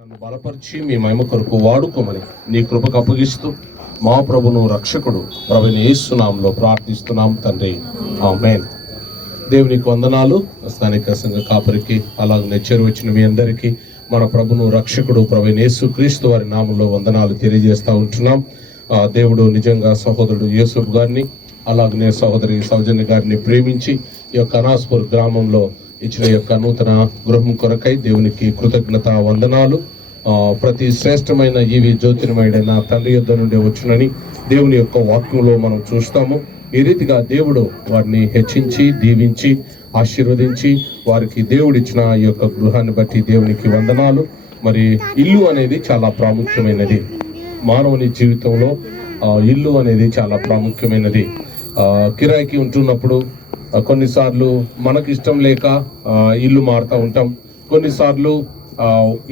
నన్ను బలపరిచి మీ మహిమ కొరకు వాడుకోమని నీ కృపకు అప్పగిస్తూ మా ప్రభును రక్షకుడు ప్రభుని యేసు నామములో ప్రార్థిస్తున్నాం తండ్రి, ఆమేన్. దేవునికి వందనాలు. స్థానిక సంఘ కాపరికి అలాగనే చేరువచ్చిన మీ అందరికీ మన ప్రభును రక్షకుడు ప్రభుని యేసు క్రీస్తు వారి నామంలో వందనాలు తెలియజేస్తూ ఉంటున్నాం. దేవుడు నిజంగా సహోదరుడు యూసుఫ్ గారిని అలాగనే సహోదరి సౌజన్య గారిని ప్రేమించి ఈ యొక్క అనాస్పూర్ గ్రామంలో ఇచ్చిన యొక్క నూతన గృహం కొరకై దేవునికి కృతజ్ఞత వందనాలు. ప్రతి శ్రేష్టమైన ఈవి జ్యోతిర్మయుడైన తండ్రి యొద్ద నుండి వచ్చునని దేవుని యొక్క వాక్యంలో మనం చూస్తాము. ఈ రీతిగా దేవుడు వారిని హెచ్చించి దీవించి ఆశీర్వదించి వారికి దేవుడిచ్చిన ఈ యొక్క గృహాన్ని బట్టి దేవునికి వందనాలు. మరి ఇల్లు అనేది చాలా ప్రాముఖ్యమైనది. మానవుని జీవితంలో ఇల్లు అనేది చాలా ప్రాముఖ్యమైనది. కిరాయికి ఉంటున్నప్పుడు కొన్నిసార్లు మనకు ఇష్టం లేక ఇల్లు మారుతూ ఉంటాం. కొన్నిసార్లు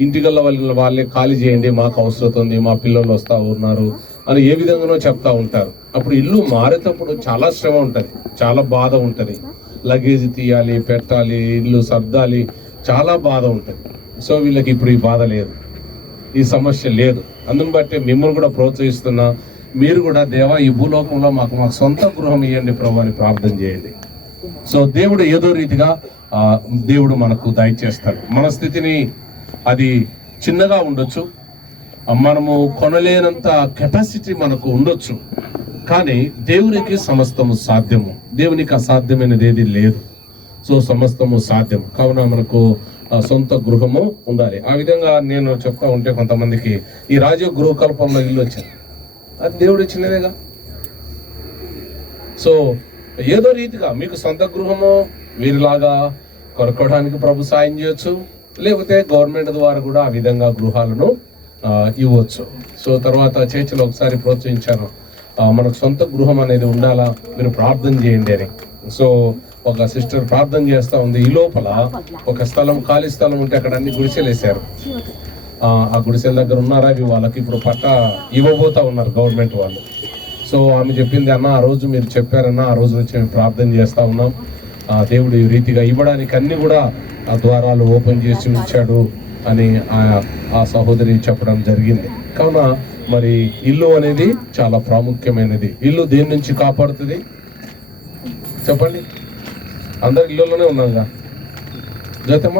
ఇంటికల్లా వాళ్ళే ఖాళీ చేయండి, మాకు అవసరం ఉంది, మా పిల్లలు వస్తూ ఉన్నారు అని ఏ విధంగానో చెప్తా ఉంటారు. అప్పుడు ఇల్లు మారేటప్పుడు చాలా శ్రమ ఉంటుంది, చాలా బాధ ఉంటుంది. లగేజ్ తీయాలి, పెట్టాలి, ఇల్లు సర్దాలి, చాలా బాధ ఉంటుంది. సో వీళ్ళకి ఇప్పుడు ఈ బాధ లేదు, ఈ సమస్య లేదు. అందుని బట్టి మిమ్మల్ని కూడా ప్రోత్సహిస్తున్నా, మీరు కూడా దేవా ఈ భూలోకంలో మాకు సొంత గృహం ఇవ్వండి ప్రభు అని ప్రార్థన చేయండి. సో దేవుడు ఏదో రీతిగా దేవుడు మనకు దయచేస్తాడు. మన స్థితిని అది చిన్నగా ఉండొచ్చు, మనము కొనలేనంత కెపాసిటీ మనకు ఉండొచ్చు, కానీ దేవునికి సమస్తము సాధ్యము. దేవునికి అసాధ్యమైనది ఏది లేదు. సో సమస్తము సాధ్యం. కావున మనకు సొంత గృహము ఉండాలి. ఆ విధంగా నేను చెప్తా ఉంటే కొంతమందికి ఈ రాజీవ్ గృహకల్పంలో ఇల్లు వచ్చింది, అది దేవుడు ఇచ్చినదేగా. సో ఏదో రీతిగా మీకు సొంత గృహము వీరిలాగా కొనుక్కోవడానికి ప్రభు సాయం చేయొచ్చు, లేకపోతే గవర్నమెంట్ ద్వారా కూడా ఆ విధంగా గృహాలను ఇవ్వచ్చు. సో తర్వాత చర్చిలో ఒకసారి ప్రోత్సహించాను, మనకు సొంత గృహం అనేది ఉండాలా, మీరు ప్రార్థన చేయండి అని. సో ఒక సిస్టర్ ప్రార్థన చేస్తూ ఉంది. ఈ లోపల ఒక స్థలం, ఖాళీ స్థలం ఉంటే అక్కడ అన్ని గుడిసెలు వేశారు. ఆ గుడిసెల దగ్గర ఉన్నారా అవి వాళ్ళకి ఇప్పుడు పట్టా ఇవ్వబోతా ఉన్నారు గవర్నమెంట్ వాళ్ళు. సో ఆమె చెప్పింది, అన్న ఆ రోజు మీరు చెప్పారన్న, ఆ రోజు నుంచి మేము ప్రార్థన చేస్తూ ఉన్నాం, దేవుడు ఈ రీతిగా ఇవ్వడానికి అన్ని కూడా ఆ ద్వారాలు ఓపెన్ చేసి ఉంచాడు అని ఆ సహోదరి చెప్పడం జరిగింది. కావున మరి ఇల్లు అనేది చాలా ప్రాముఖ్యమైనది. ఇల్లు దేని నుంచి కాపాడుతుంది చెప్పండి? అందరు ఇల్లులోనే ఉన్నాగా జ్యోతమ్మ.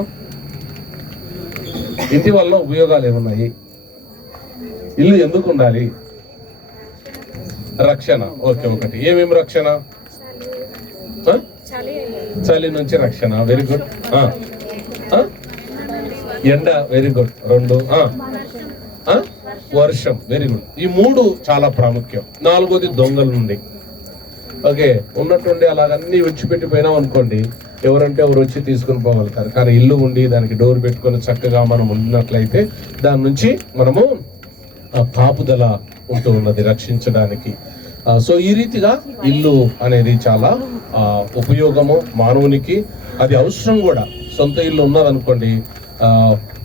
ఇంటి వల్ల ఉపయోగాలు ఏమున్నాయి? ఇల్లు ఎందుకు ఉండాలి? రక్షణ. ఓకే, ఒకటి ఏమేమి రక్షణ? చలి నుంచి రక్షణ, వెరీ గుడ్. ఎండ, వెరీ గుడ్. రెండు, వర్షం, వెరీ గుడ్. ఈ మూడు చాలా ప్రాముఖ్యం. నాలుగోది దొంగల నుండి. ఓకే, ఉన్నట్టుండి అలాగన్నీ విడిచిపెట్టిపోయినాం అనుకోండి, ఎవరంటే ఎవరు వచ్చి తీసుకుని పోగలుగుతారు. కానీ ఇల్లు ఉండి దానికి డోర్ పెట్టుకొని చక్కగా మనం ఉండినట్లయితే దాని నుంచి మనము కాపుదల ఉంటూ ఉన్నది రక్షించడానికి. సో ఈ రీతిగా ఇల్లు అనేది చాలా ఉపయోగము మానవునికి, అది అవసరం కూడా. సొంత ఇల్లు ఉన్నదనుకోండి,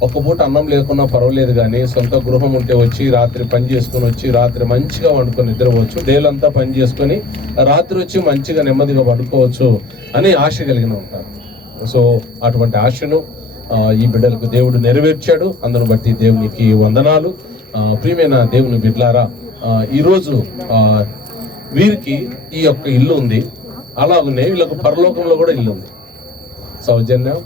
ఒక పూట అన్నం లేకున్నా పర్వాలేదు, కానీ సొంత గృహం ఉంటే వచ్చి రాత్రి పని చేసుకుని వచ్చి రాత్రి మంచిగా వండుకొని నిద్రపోవచ్చు, డేలంతా పని చేసుకొని రాత్రి వచ్చి మంచిగా నెమ్మదిగా వండుకోవచ్చు అని ఆశ కలిగిన ఉంటారు. సో అటువంటి ఆశను ఈ బిడ్డలకు దేవుడు నెరవేర్చాడు. అందును బట్టి దేవునికి వందనాలు. ప్రియమైన దేవుని బిడ్డలారా, ఈరోజు వీరికి ఈ యొక్క ఇల్లు ఉంది, అలాగనే వీళ్ళకు పరలోకంలో కూడా ఇల్లు ఉంది. సౌజన్యం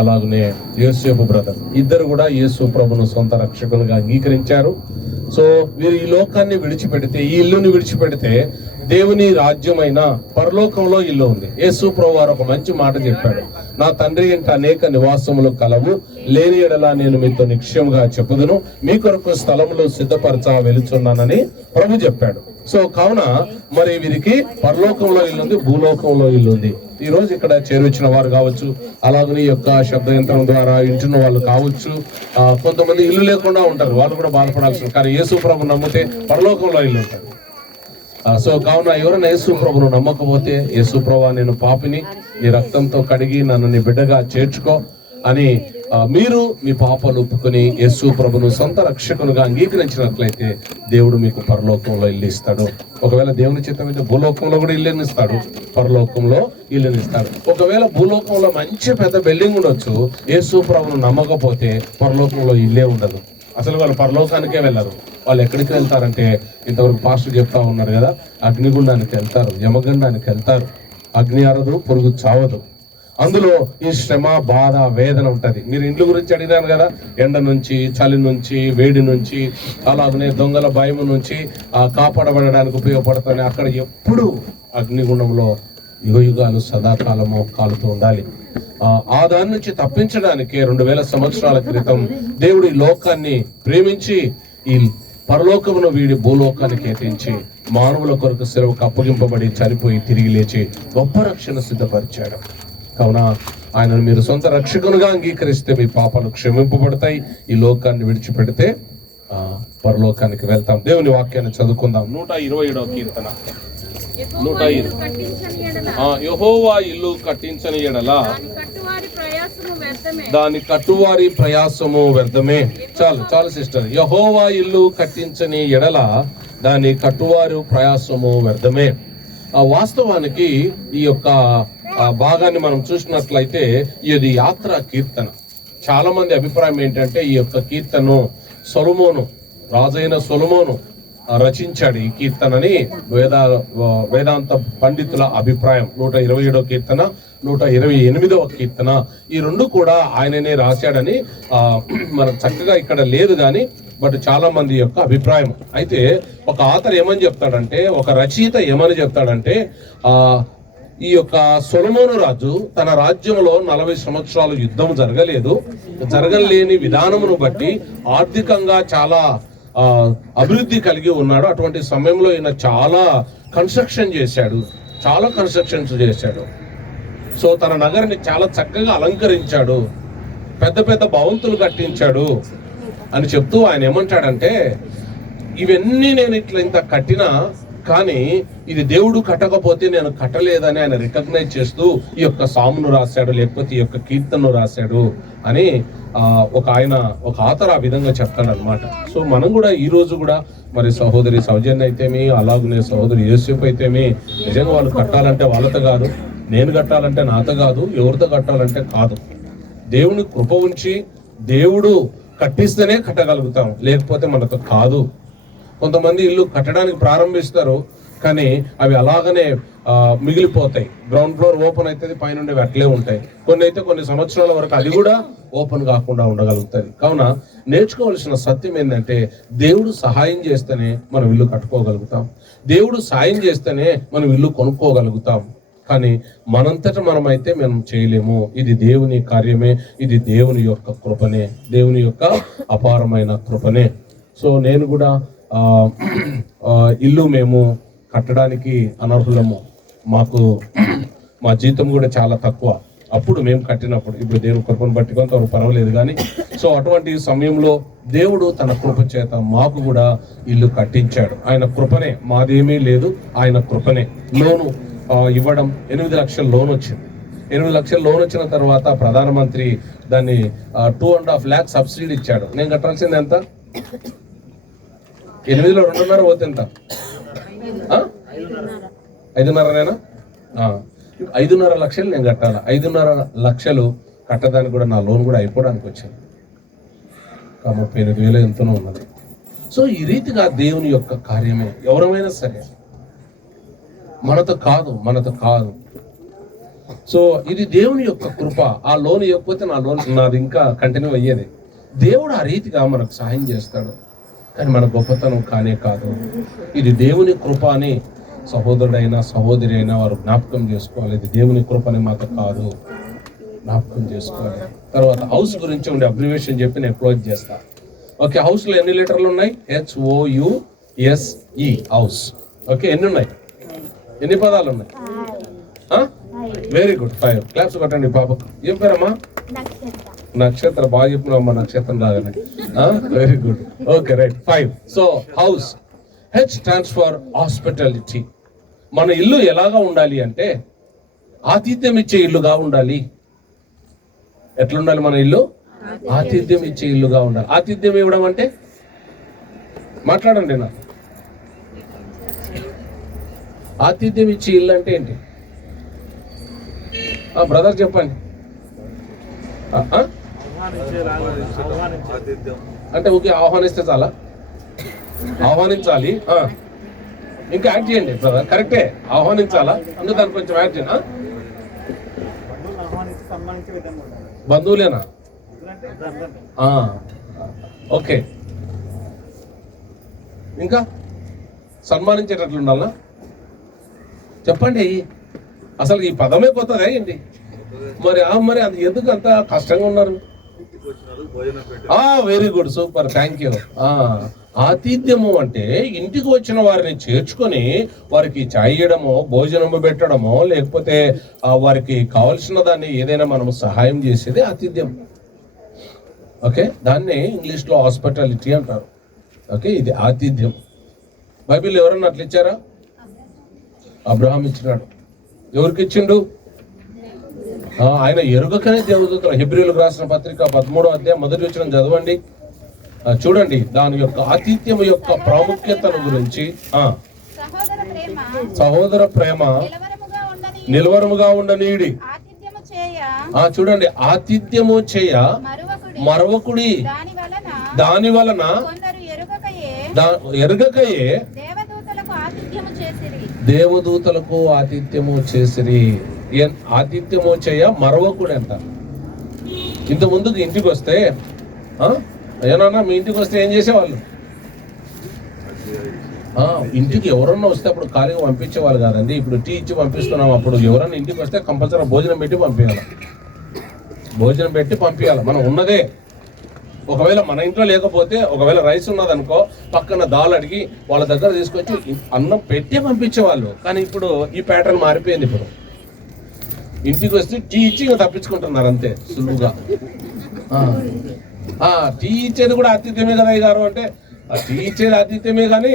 అలాగనే యోసేపు బ్రదర్ ఇద్దరు కూడా యేసు ప్రభును సొంత రక్షకునిగా అంగీకరించారు. సో వీరు ఈ లోకాన్ని విడిచిపెడితే, ఈ ఇల్లుని విడిచిపెడితే దేవుని రాజ్యమైన పరలోకంలో ఇల్లు ఉంది. యేసు ప్రభు వారు ఒక మంచి మాట చెప్పాడు, నా తండ్రి ఇంట అనేక నివాసములు కలవు, లేని ఎడలా నేను మీతో నిశ్చయముగా చెప్పుదును, మీ కొరకు స్థలములు సిద్ధపరచ వెలుచున్నానని ప్రభు చెప్పాడు. సో కావున మరి వీరికి పరలోకంలో ఇల్లుంది, భూలోకంలో ఇల్లుంది. ఈ రోజు ఇక్కడ చేరువచ్చిన వారు కావచ్చు, అలాగనే యొక్క శబ్ద యంత్రం ద్వారా ఇంటున్న వాళ్ళు కావచ్చు, కొంతమంది ఇల్లు లేకుండా ఉంటారు, వాళ్ళు కూడా బాధపడాల్సింది. కానీ యేసు ప్రభు నమ్మితే పరలోకంలో ఇల్లు ఉంటుంది. సో కావున ఎవరైనా యేసు ప్రభును నమ్మకపోతే, యేసు ప్రభు నేను పాపిని, నీ రక్తంతో కడిగి నన్ను నీ బిడ్డగా చేర్చుకో అని మీరు మీ పాపాలు ఒప్పుకొని యేసు ప్రభును సొంత రక్షకునిగా అంగీకరించినట్లయితే దేవుడు మీకు పరలోకంలో ఇల్లు ఇస్తాడు. ఒకవేళ దేవుని చిత్తం అయితే భూలోకంలో కూడా ఇల్లుని ఇస్తాడు, పరలోకంలో ఇల్లుని ఇస్తాడు. ఒకవేళ భూలోకంలో మంచి పెద్ద బిల్డింగ్ ఉండొచ్చు, యేసు ప్రభును నమ్మకపోతే పరలోకంలో ఇల్లే ఉండదు. అసలు వాళ్ళు పరలోకానికే వెళ్ళరు. వాళ్ళు ఎక్కడికి వెళ్తారంటే, ఇంతవరకు పాస్టర్ చెప్తా ఉన్నారు కదా, అగ్నిగుండానికి వెళ్తారు, యమగండానికి వెళ్తారు. అగ్ని అరదు, పురుగు చావదు. అందులో ఈ శ్రమ, బాధ, వేదన ఉంటది. మీరు ఇండ్ల గురించి అడిగినారు కదా, ఎండ నుంచి, చలి నుంచి, వేడి నుంచి, అలాగనే దొంగల భయం నుంచి కాపాడబడడానికి ఉపయోగపడుతుంది. అక్కడ ఎప్పుడు అగ్నిగుండంలో యుగయుగాలు సదాకాలము కాలుతూ ఉండాలి. ఆ దాని నుంచి తప్పించడానికి 2000 సంవత్సరాల క్రితం దేవుడు ఈ లోకాన్ని ప్రేమించి ఈ పరలోకమును వీడి భూలోకానికి ఎత్తించి మానవుల కొరకు సెలవుకు అప్పగింపబడి చనిపోయి తిరిగి లేచి గొప్ప రక్షణ సిద్ధపరిచాడు. కావున ఆయనను మీరు సొంత రక్షకునిగా అంగీకరిస్తే మీ పాపాలు క్షమింపబడతాయి. ఈ లోకాన్ని విడిచిపెడితే పరలోకానికి వెళ్తాం. దేవుని వాక్యాన్ని చదువుకుందాం. 127వ కీర్తన. యెహోవా ఇల్లు కట్టించని ఎడల దాని కట్టువారి ప్రయాసము వ్యర్థమే. చాలు సిస్టర్. యెహోవా ఇల్లు కట్టించని ఎడల దాని కట్టువారి ప్రయాసము వ్యర్థమే. వాస్తవానికి ఈ యొక్క భాగాన్ని మనం చూసినట్లయితే ఇది యాత్రా కీర్తన. చాలా మంది అభిప్రాయం ఏంటంటే ఈ యొక్క కీర్తను రాజైన సొలొమోను రచించాడు ఈ కీర్తనని వేదాంత పండితుల అభిప్రాయం. 127వ కీర్తన, 128వ కీర్తన, ఈ రెండు కూడా ఆయననే రాశాడని మనకు చక్కగా ఇక్కడ లేదు కానీ బట్ చాలా మంది యొక్క అభిప్రాయం. అయితే ఒక ఆథర్ ఏమని చెప్తాడంటే, ఒక రచయిత ఏమని చెప్తాడంటే, ఈ యొక్క సొలొమోను రాజు తన రాజ్యంలో 40 సంవత్సరాలు యుద్ధం జరగలేని విధానమును బట్టి ఆర్థికంగా చాలా అభివృద్ధి కలిగి ఉన్నాడు. అటువంటి సమయంలో ఈయన చాలా కన్స్ట్రక్షన్స్ చేశాడు. సో తన నగరాన్ని చాలా చక్కగా అలంకరించాడు, పెద్ద పెద్ద భవంతులు కట్టించాడు అని చెప్తూ ఆయన ఏమంటాడంటే, ఇవన్నీ నేను ఇంత కట్టినా కానీ ఇది దేవుడు కట్టకపోతే నేను కట్టలేదని ఆయన రికగ్నైజ్ చేస్తూ ఈ యొక్క సామును రాశాడు, లేకపోతే ఈ యొక్క కీర్తనను రాశాడు అని ఒక ఆథర్ ఆ విధంగా చెప్తాడు అనమాట. సో మనం కూడా ఈ రోజు కూడా మరి సహోదరి సౌజన్య అయితేమి, అలాగనే సహోదరి యోసేపు అయితేమి, నిజంగా వాళ్ళు కట్టాలంటే వాళ్ళతో కాదు, నేను కట్టాలంటే నాతో కాదు, ఎవరితో కట్టాలంటే కాదు. దేవుని కృప ఉంచి దేవుడు కట్టిస్తేనే కట్టగలుగుతాం, లేకపోతే మనతో కాదు. కొంతమంది ఇల్లు కట్టడానికి ప్రారంభిస్తారు కానీ అవి అలాగనే మిగిలిపోతాయి. గ్రౌండ్ ఫ్లోర్ ఓపెన్ అవుతుంది, పైనుండి అట్లే ఉంటాయి. కొన్ని సంవత్సరాల వరకు అది కూడా ఓపెన్ కాకుండా ఉండగలుగుతుంది. కావున నేర్చుకోవాల్సిన సత్యం ఏంటంటే, దేవుడు సహాయం చేస్తేనే మనం ఇల్లు కట్టుకోగలుగుతాం, దేవుడు సాయం చేస్తేనే మనం ఇల్లు కొనుక్కోగలుగుతాం. కానీ మనంతట మనమైతే మనం చేయలేము. ఇది దేవుని కార్యమే, ఇది దేవుని యొక్క కృపనే, దేవుని యొక్క అపారమైన కృపనే. సో నేను కూడా ఇల్లు మేము కట్టడానికి అనర్హులము. మా జీతం కూడా చాలా తక్కువ అప్పుడు మేము కట్టినప్పుడు. ఇప్పుడు దేవుని కృపను బట్టి కొంత పర్వాలేదు కానీ, సో అటువంటి సమయంలో దేవుడు తన కృప చేత మాకు కూడా ఇల్లు కట్టించాడు. ఆయన కృపనే, మాదేమీ లేదు, ఆయన కృపనే. లోను ఇవ్వడం, 8 లక్షల లోన్ వచ్చింది. 8 లక్షల లోన్ వచ్చిన తర్వాత ప్రధానమంత్రి దాన్ని 2.5 lakh సబ్సిడీ ఇచ్చాడు. నేను కట్టాల్సింది ఎంత? 8లో 2.5 పోతే ఎంత? 5.5నేనా? 5.5 లక్షలు నేను కట్టాలి. 5.5 లక్షలు కట్టడానికి కూడా నా లోన్ కూడా అయిపోవడానికి వచ్చింది. 38,000 ఎంతనో ఉన్నది. సో ఈ రీతిగా దేవుని యొక్క కార్యమే. ఎవరమైనా సరే మనతో కాదు. సో ఇది దేవుని యొక్క కృప. ఆ లోన్ ఇవ్వకపోతే నాది ఇంకా కంటిన్యూ అయ్యేది. దేవుడు ఆ రీతిగా మనకు సహాయం చేస్తాడు. కానీ మన గొప్పతనం కాదు, ఇది దేవుని కృప అని సహోదరుడైనా సహోదరి అయినా వారు జ్ఞాపకం చేసుకోవాలి. ఇది దేవుని కృప అని మాకు కాదు, జ్ఞాపకం చేసుకోవాలి. తర్వాత హౌస్ గురించి ఉండే అబ్రివేషన్ చెప్పి నేను క్లోజ్ చేస్తా. ఓకే, హౌస్ లో ఎన్ని లీటర్లు ఉన్నాయి? HOUSE house. ఓకే, ఎన్ని ఉన్నాయి? ఎన్ని పదాలు ఉన్నాయి? Very good, 5. క్లాప్స్ కొట్టండి పాపకు. ఏం పేరమ్మా? నక్షత్ర. బాగా చెప్పినావమ్మా, నక్షత్రం రాగానే. Very good. Okay, right, 5. So house. H stands for hospitality. మన ఇల్లు ఎలాగా ఉండాలి అంటే ఆతిథ్యం ఇచ్చే ఇల్లుగా ఉండాలి. ఎట్లుండాలి మన ఇల్లు? ఆతిథ్యం ఇచ్చే ఇల్లుగా ఉండాలి. ఆతిథ్యం ఇవ్వడం అంటే మాట్లాడండి. ఆతిథ్యం ఇచ్చే ఇల్లు అంటే ఏంటి? బ్రదర్ చెప్పండి. అంటే ఓకే, ఆహ్వానిస్తే చాలా ఆహ్వానించాలి. ఇంకా యాడ్ చేయండి బ్రదర్, కరెక్టే, ఆహ్వానించాలా, ఇంకా దాన్ని కొంచెం యాడ్ చేయండి. బంధువులేనా? ఓకే, ఇంకా సన్మానించేటట్లు ఉండాలా? చెప్పండి, అసలు ఈ పదమే కొత్తదా ఏంటి? మరి అది ఎందుకు అంత కష్టంగా ఉన్నారు? Very good, super, thank you. ఆతిథ్యము అంటే ఇంటికి వచ్చిన వారిని చేర్చుకొని వారికి చాయ్ ఇవ్వడమో, భోజనము పెట్టడమో, లేకపోతే వారికి కావలసిన దాన్ని ఏదైనా మనం సహాయం చేసేది ఆతిథ్యం. ఓకే, దాన్ని ఇంగ్లీష్లో హాస్పిటాలిటీ అంటారు. ఓకే, ఇది ఆతిథ్యం. బైబిల్ ఎవరన్నా అట్లా ఇచ్చారా? అబ్రహాం ఇచ్చినాడు. ఎవరికి ఇచ్చిండు? ఆయన ఎరుగకనే దేవదూతలు. హెబ్రీయులకు రాసిన పత్రిక 13వ అధ్యాయం 1వ వచనం చదవండి, చూడండి దాని యొక్క ఆతిథ్యం యొక్క ప్రాముఖ్యతను గురించి. సహోదర ప్రేమ నిలవరముగా ఉండనీడి. చూడండి, ఆతిథ్యము చేయ మరొకడి, దాని వలన ఎరుగకయే దేవదూతలకు ఆతిథ్యము చేసిరి. ఆతిథ్యము చేయ మరొకడు అంట. ఇంత ముందుకు ఇంటికి వస్తే ఏమన్నా మీ ఇంటికి వస్తే ఏం చేసేవాళ్ళు? ఇంటికి ఎవరన్నా వస్తే అప్పుడు ఖాళీగా పంపించేవాళ్ళు కాదండి. ఇప్పుడు టీ ఇచ్చి పంపిస్తున్నాం. అప్పుడు ఎవరన్నా ఇంటికి వస్తే కంపల్సరీ భోజనం పెట్టి పంపించాలి. భోజనం పెట్టి పంపించాలి. మనం ఉన్నదే. ఒకవేళ మన ఇంట్లో లేకపోతే, ఒకవేళ రైస్ ఉన్నదనుకో, పక్కన దాల్ అడిగి వాళ్ళ దగ్గర తీసుకొచ్చి అన్నం పెట్టి పంపించేవాళ్ళు. కానీ ఇప్పుడు ఈ ప్యాటర్న్ మారిపోయింది. ఇప్పుడు ఇంటికి వస్తే టీ ఇచ్చి ఇంకా తప్పించుకుంటున్నారు అంతే సులువుగా. టీ ఇచ్చేది కూడా ఆతిథ్యమే కదా గారు అంటే, టీ ఇచ్చేది ఆతిథ్యమే. కానీ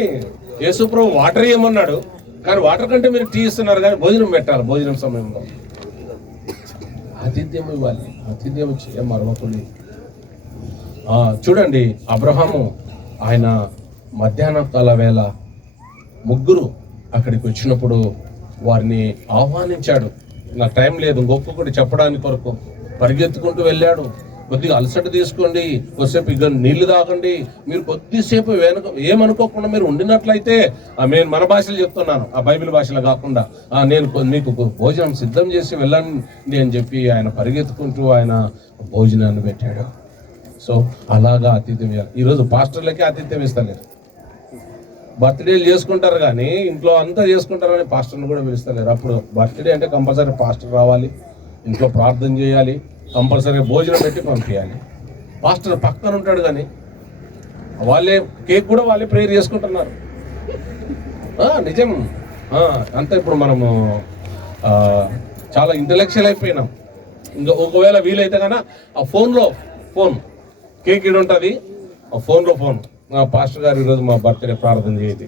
యేసుప్రభు వాటర్ ఇవ్వమన్నాడు, కానీ వాటర్ కంటే మీరు టీ ఇస్తున్నారు. కానీ భోజనం పెట్టాలి. భోజనం సమయంలో ఆతిథ్యం ఇవ్వాలి. ఆతిథ్యం చేయ మరొకటి. చూడండి, అబ్రహాము ఆయన మధ్యాహ్న కాల వేళ ముగ్గురు అక్కడికి వచ్చినప్పుడు వారిని ఆహ్వానించాడు. నా టైం లేదు ఇంకొకటి చెప్పడానికి కొరకు పరిగెత్తుకుంటూ వెళ్ళాడు. కొద్దిగా అలసట తీసుకోండి, కొద్దిసేపు ఇక నీళ్లు తాగండి. మీరు కొద్దిసేపు ఏమనుకోకుండా మీరు ఉండినట్లయితే, నేను మన భాషలో చెప్తున్నాను, ఆ బైబిల్ భాషలో కాకుండా, నేను మీకు భోజనం సిద్ధం చేసి వెళ్ళండి అని చెప్పి ఆయన పరిగెత్తుకుంటూ ఆయన భోజనాన్ని పెట్టాడు. సో అలాగా ఆతిథ్యం ఇవ్వాలి. ఈరోజు పాస్టర్లకి ఆతిథ్యం ఇస్తలేరు. బర్త్డేలు చేసుకుంటారు కానీ ఇంట్లో అంతా చేసుకుంటారు కానీ పాస్టర్ని కూడా పిలుస్తలేరు. అప్పుడు బర్త్డే అంటే కంపల్సరీ పాస్టర్ రావాలి, ఇంట్లో ప్రార్థన చేయాలి, కంపల్సరీ భోజనం పెట్టి పంపించాలి. పాస్టర్ పక్కన ఉంటాడు కానీ వాళ్ళే కేక్ కూడా వాళ్ళే ప్రేయర్ చేసుకుంటున్నారు. నిజం. అంతా ఇప్పుడు మనము చాలా ఇంటలెక్చువల్ అయిపోయినాం. ఇంకా ఒకవేళ వీలైతే కన్నా ఆ ఫోన్ కేక్ ఇడు ఉంటుంది, ఫోన్ పాస్టర్ గారు ఈరోజు మా బర్త్డే ప్రార్థన చేయదు.